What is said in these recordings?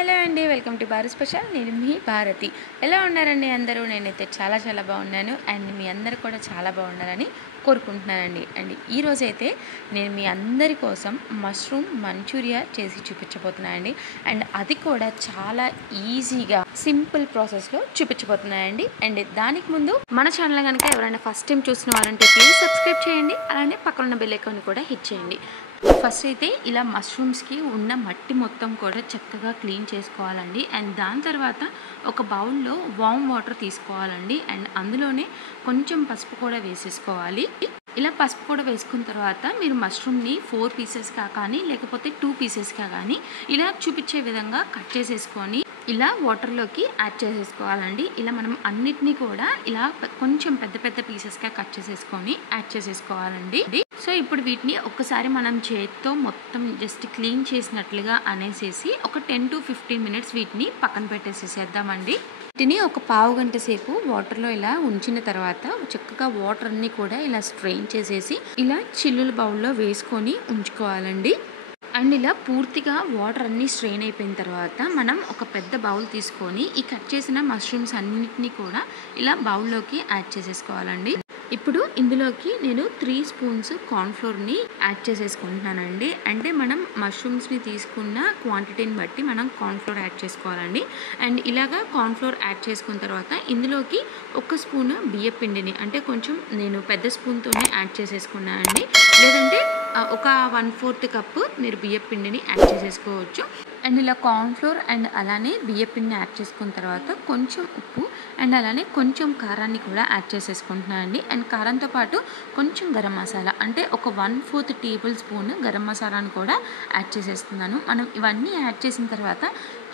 Hello అండి, welcome to Bharat special. నేను మీ భారతి. ఎలా ఉన్నారండి అందరూ? నేనైతే చాలా చాలా బాగున్నాను అండ్ మీ అందరు కూడా చాలా బాగున్నారని కోరుకుంటున్నానండి. అండ్ ఈరోజైతే నేను మీ అందరి కోసం మష్రూమ్ మంచూరియా చేసి చూపించబోతున్నానండి. అండ్ అది కూడా చాలా ఈజీగా సింపుల్ ప్రాసెస్లో చూపించబోతున్నానండి. అండ్ దానికి ముందు మన ఛానల్ కనుక ఎవరైనా ఫస్ట్ టైం చూసిన వాళ్ళంటే ప్లీజ్ సబ్స్క్రైబ్ చేయండి. అలానే పక్కన బెల్ ఐకాన్ కూడా హిట్ చేయండి. ఫస్ట్ అయితే ఇలా మష్రూమ్స్కి ఉన్న మట్టి మొత్తం కూడా చక్కగా క్లీన్ చేసుకోవాలండి. అండ్ దాని తర్వాత ఒక బౌల్లో వామ్ వాటర్ తీసుకోవాలండి. అండ్ అందులోనే కొంచెం పసుపు కూడా వేసేసుకోవాలి. ఇలా పసుపు కూడా వేసుకున్న తర్వాత మీరు మష్రూమ్ని 4 పీసెస్గా కానీ లేకపోతే 2 పీసెస్గా కానీ ఇలా చూపించే విధంగా కట్ చేసేసుకొని ఇలా వాటర్లోకి యాడ్ చేసేసుకోవాలండి. ఇలా మనం అన్నిటినీ కూడా ఇలా కొంచెం పెద్ద పెద్ద పీసెస్గా కట్ చేసేసుకొని యాడ్ చేసేసుకోవాలండి. సో ఇప్పుడు వీటిని ఒక్కసారి మనం చేతితో మొత్తం జస్ట్ క్లీన్ చేసినట్లుగా అనేసేసి ఒక 10 to 15 minutes వీటిని పక్కన పెట్టేసేసేద్దామండి. వీటిని ఒక పావు గంట సేపు వాటర్లో ఇలా ఉంచిన తర్వాత చక్కగా వాటర్ అన్నీ కూడా ఇలా స్ట్రెయిన్ చేసేసి ఇలా చిల్లుల బౌల్లో వేసుకొని ఉంచుకోవాలండి. అండ్ ఇలా పూర్తిగా వాటర్ అన్నీ స్ట్రెయిన్ అయిపోయిన తర్వాత మనం ఒక పెద్ద బౌల్ తీసుకొని ఈ కట్ చేసిన మష్రూమ్స్ అన్నిటినీ కూడా ఇలా బౌల్లోకి యాడ్ చేసేసుకోవాలండి. ఇప్పుడు ఇందులోకి నేను 3 స్పూన్స్ కార్న్ఫ్లోర్ని యాడ్ చేసేసుకుంటున్నానండి. అంటే మనం మష్రూమ్స్ని తీసుకున్న క్వాంటిటీని బట్టి మనం కార్న్ఫ్లోర్ యాడ్ చేసుకోవాలండి. అండ్ ఇలాగా కార్న్ఫ్లోర్ యాడ్ చేసుకున్న తర్వాత ఇందులోకి 1 స్పూన్ బియ్య పిండిని, అంటే కొంచెం నేను పెద్ద స్పూన్తోనే యాడ్ చేసేసుకున్నానండి. లేదంటే ఒక 1/4 కప్పు మీరు బియ్య పిండిని యాడ్ చేసేసుకోవచ్చు. అండ్ ఇలా కార్న్ఫ్లోర్ అండ్ అలానే బియ్య పిండిని యాడ్ చేసుకున్న తర్వాత కొంచెం ఉప్పు అండ్ అలానే కొంచెం కారాన్ని కూడా యాడ్ చేసేసుకుంటున్నానండి. అండ్ కారంతో పాటు కొంచెం గరం మసాలా, అంటే ఒక 1/4 టేబుల్ స్పూన్ గరం మసాలాను కూడా యాడ్ చేసేస్తున్నాను. మనం ఇవన్నీ యాడ్ చేసిన తర్వాత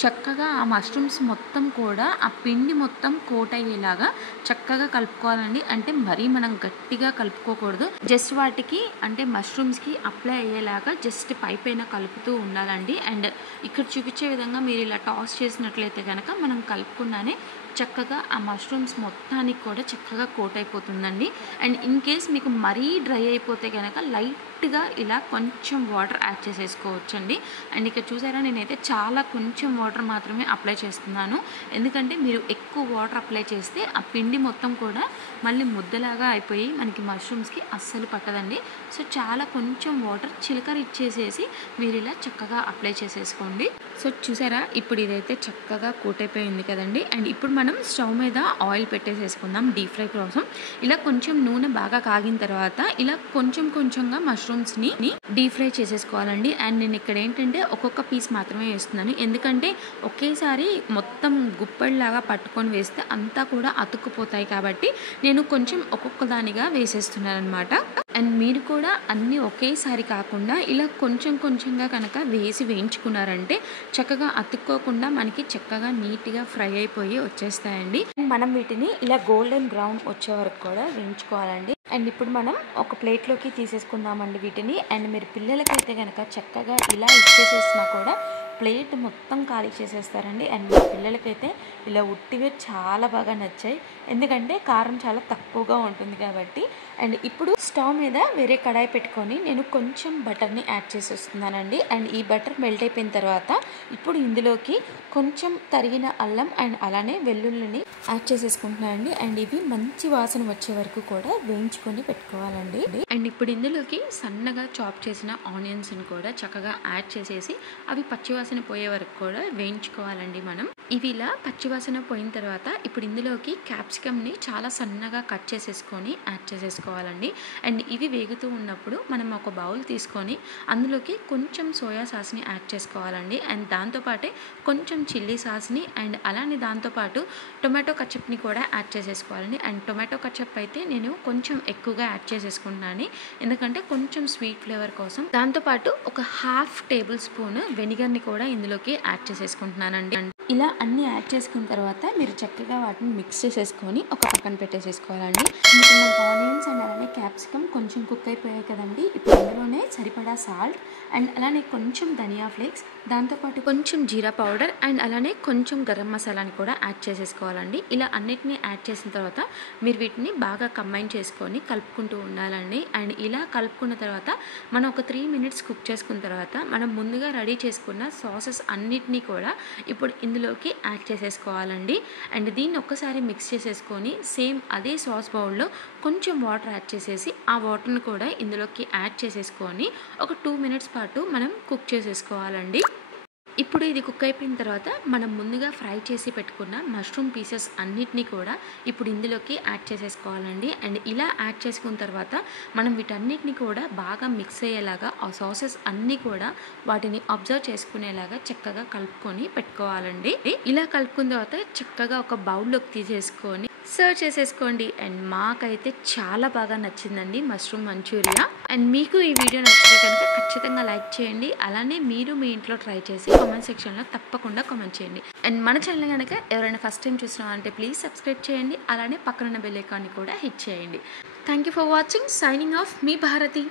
చక్కగా ఆ మష్రూమ్స్ మొత్తం కూడా ఆ పిండి మొత్తం కోట్ అయ్యేలాగా చక్కగా కలుపుకోవాలండి. అంటే మరీ మనం గట్టిగా కలుపుకోకూడదు, జస్ట్ వాటికి అంటే మష్రూమ్స్కి అప్లై అయ్యేలాగా జస్ట్ పైపైన కలుపుతూ ఉండాలండి. అండ్ ఇక్కడ చూపించే విధంగా మీరు ఇలా టాస్ చేసినట్లయితే కనుక మనం కలుపుకున్నానే చక్కగా ఆ మష్రూమ్స్ మొత్తానికి కూడా చక్కగా కోట్ అయిపోతుందండి. అండ్ ఇన్ కేస్ మీకు మరీ డ్రై అయిపోతే కనుక లైట్గా ఇలా కొంచెం వాటర్ యాడ్ చేసేసుకోవచ్చండి. అండ్ ఇక్కడ చూసారా, నేనైతే చాలా కొంచెం వాటర్ మాత్రమే అప్లై చేస్తున్నాను. ఎందుకంటే మీరు ఎక్కువ వాటర్ అప్లై చేస్తే ఆ పిండి మొత్తం కూడా మళ్ళీ ముద్దలాగా అయిపోయి మనకి మష్రూమ్స్కి అస్సలు పట్టదండి. సో చాలా కొంచెం వాటర్ చిలకర ఇచ్చేసేసి మీరు ఇలా చక్కగా అప్లై చేసేసుకోండి. సో చూసారా, ఇప్పుడు ఇదైతే చక్కగా కోట్ అయిపోయింది కదండి. అండ్ ఇప్పుడు మనం స్టవ్ మీద ఆయిల్ పెట్టేసేసుకుందాం డీప్ ఫ్రై కోసం. ఇలా కొంచెం నూనె బాగా కాగిన తర్వాత ఇలా కొంచెం కొంచెంగా మష్రూమ్స్ని డీప్ ఫ్రై చేసేసుకోవాలండి. అండ్ నేను ఇక్కడ ఏంటంటే ఒక్కొక్క పీస్ మాత్రమే వేస్తున్నాను, ఎందుకంటే ఒకేసారి మొత్తం గుప్పడిలాగా పట్టుకొని వేస్తే అంతా కూడా అతుక్కుపోతాయి కాబట్టి నేను కొంచెం ఒక్కొక్క దానిగా వేసేస్తున్నాను అనమాట. అండ్ మీరు కూడా అన్నీ ఒకేసారి కాకుండా ఇలా కొంచెం కొంచెంగా కనుక వేయించుకున్నారంటే చక్కగా అతుక్కోకుండా మనకి చక్కగా నీట్గా ఫ్రై అయిపోయి వచ్చేస్తాయండి. మనం వీటిని ఇలా గోల్డెన్ బ్రౌన్ వచ్చే వరకు కూడా వేయించుకోవాలండి. అండ్ ఇప్పుడు మనం ఒక ప్లేట్లోకి తీసేసుకుందామండి వీటిని. అండ్ మీరు పిల్లలకైతే కనుక చక్కగా ఇలా ఇచ్చేసేసినా కూడా ప్లేట్ మొత్తం ఖాళీ చేసేస్తారండి. అండ్ మా పిల్లలకైతే ఇలా ఉట్టివే చాలా బాగా నచ్చాయి, ఎందుకంటే కారం చాలా తక్కువగా ఉంటుంది కాబట్టి. అండ్ ఇప్పుడు స్టవ్ మీద వేరే కడాయి పెట్టుకొని నేను కొంచెం బటర్ని యాడ్ చేసేస్తున్నానండి. అండ్ ఈ బటర్ మెల్ట్ అయిపోయిన తర్వాత ఇప్పుడు ఇందులోకి కొంచెం తరిగిన అల్లం అండ్ అలానే వెల్లుల్లిని యాడ్ చేసేసుకుంటున్నానండి. అండ్ ఇవి మంచి వాసన వచ్చే వరకు కూడా వేయించుకొని పెట్టుకోవాలండి. అండ్ ఇప్పుడు ఇందులోకి సన్నగా చాప్ చేసిన ఆనియన్స్ని కూడా చక్కగా యాడ్ చేసేసి అవి పచ్చివాసన పోయే వరకు కూడా వేయించుకోవాలండి మనం. ఇవి ఇలా పచ్చివాసన పోయిన తర్వాత ఇప్పుడు ఇందులోకి క్యాప్సికమ్ని చాలా సన్నగా కట్ చేసేసుకొని యాడ్ చేసేసుకోవాలండి. అండ్ ఇవి వేగుతూ ఉన్నప్పుడు మనం ఒక బౌల్ తీసుకొని అందులోకి కొంచెం సోయా సాస్ని యాడ్ చేసుకోవాలండి. అండ్ దాంతోపాటే కొంచెం చిల్లీ సాస్ని అండ్ అలానే దాంతోపాటు టొమాటో కచప్ని కూడా యాడ్ చేసేసుకోవాలండి. అండ్ టొమాటో కచప్ అయితే నేను కొంచెం ఎక్కువగా యాడ్ చేసేసుకుంటున్నాను, ఎందుకంటే కొంచెం స్వీట్ ఫ్లేవర్ కోసం. దాంతోపాటు ఒక 1/2 టేబుల్ స్పూన్ వెనిగర్ని కూడా ఇందులోకి యాడ్ చేసేసుకుంటున్నానండి. ఇలా అన్నీ యాడ్ చేసుకున్న తర్వాత మీరు చక్కగా వాటిని మిక్స్ చేసేసుకొని ఒక పక్కన పెట్టేసేసుకోవాలండి. మనకు ఆనియన్స్ అండ్ అలానే క్యాప్సికమ్ కొంచెం కుక్ అయిపోయాయి కదండి. ఇప్పుడు ఇందులోనే సరిపడా సాల్ట్ అండ్ అలానే కొంచెం ధనియా ఫ్లేక్స్, దాంతోపాటు కొంచెం జీరా పౌడర్ అండ్ అలానే కొంచెం గరం మసాలాని కూడా యాడ్ చేసేసుకోవాలండి. ఇలా అన్నిటినీ యాడ్ చేసిన తర్వాత మీరు వీటిని బాగా కంబైన్ చేసుకొని కలుపుకుంటూ ఉండాలండి. అండ్ ఇలా కలుపుకున్న తర్వాత మనం ఒక 3 మినిట్స్ కుక్ చేసుకున్న తర్వాత మనం ముందుగా రెడీ చేసుకున్న సాసెస్ అన్నిటినీ కూడా ఇప్పుడు ఇందులోకి యాడ్ చేసేసుకోవాలండి. అండ్ దీన్ని ఒక్కసారి మిక్స్ చేసేసుకొని సేమ్ అదే సాస్ బౌల్లో కొంచెం వాటర్ యాడ్ చేసేసి ఆ వాటర్ని కూడా ఇందులోకి యాడ్ చేసేసుకొని ఒక 2 మినిట్స్ పాటు మనం కుక్ చేసేసుకోవాలండి. ఇప్పుడు ఇది కుక్ అయిపోయిన తర్వాత మనం ముందుగా ఫ్రై చేసి పెట్టుకున్న మష్రూమ్ పీసెస్ అన్నిటినీ కూడా ఇప్పుడు ఇందులోకి యాడ్ చేసేసుకోవాలండి. అండ్ ఇలా యాడ్ చేసుకున్న తర్వాత మనం వీటన్నిటిని కూడా బాగా మిక్స్ అయ్యేలాగా ఆ సాసెస్ అన్నీ కూడా వాటిని అబ్జర్వ్ చేసుకునేలాగా చక్కగా కలుపుకొని పెట్టుకోవాలండి. ఇలా కలుపుకున్న తర్వాత చక్కగా ఒక బౌల్లోకి తీసేసుకొని సర్వ్ చేసేసుకోండి. అండ్ మాకైతే చాలా బాగా నచ్చిందండి మష్రూమ్ మంచూరియా. అండ్ మీకు ఈ వీడియో నచ్చితే కనుక ఖచ్చితంగా లైక్ చేయండి. అలానే మీరు మీ ఇంట్లో ట్రై చేసి కామెంట్ సెక్షన్లో తప్పకుండా కామెంట్ చేయండి. అండ్ మన ఛానల్ కనుక ఎవరైనా ఫస్ట్ టైం చూసినారంటే ప్లీజ్ సబ్స్క్రైబ్ చేయండి. అలానే పక్కనున్న బెల్ ఐకాన్ని కూడా హిట్ చేయండి. Thank you for watching. Signing off మీ భారతి.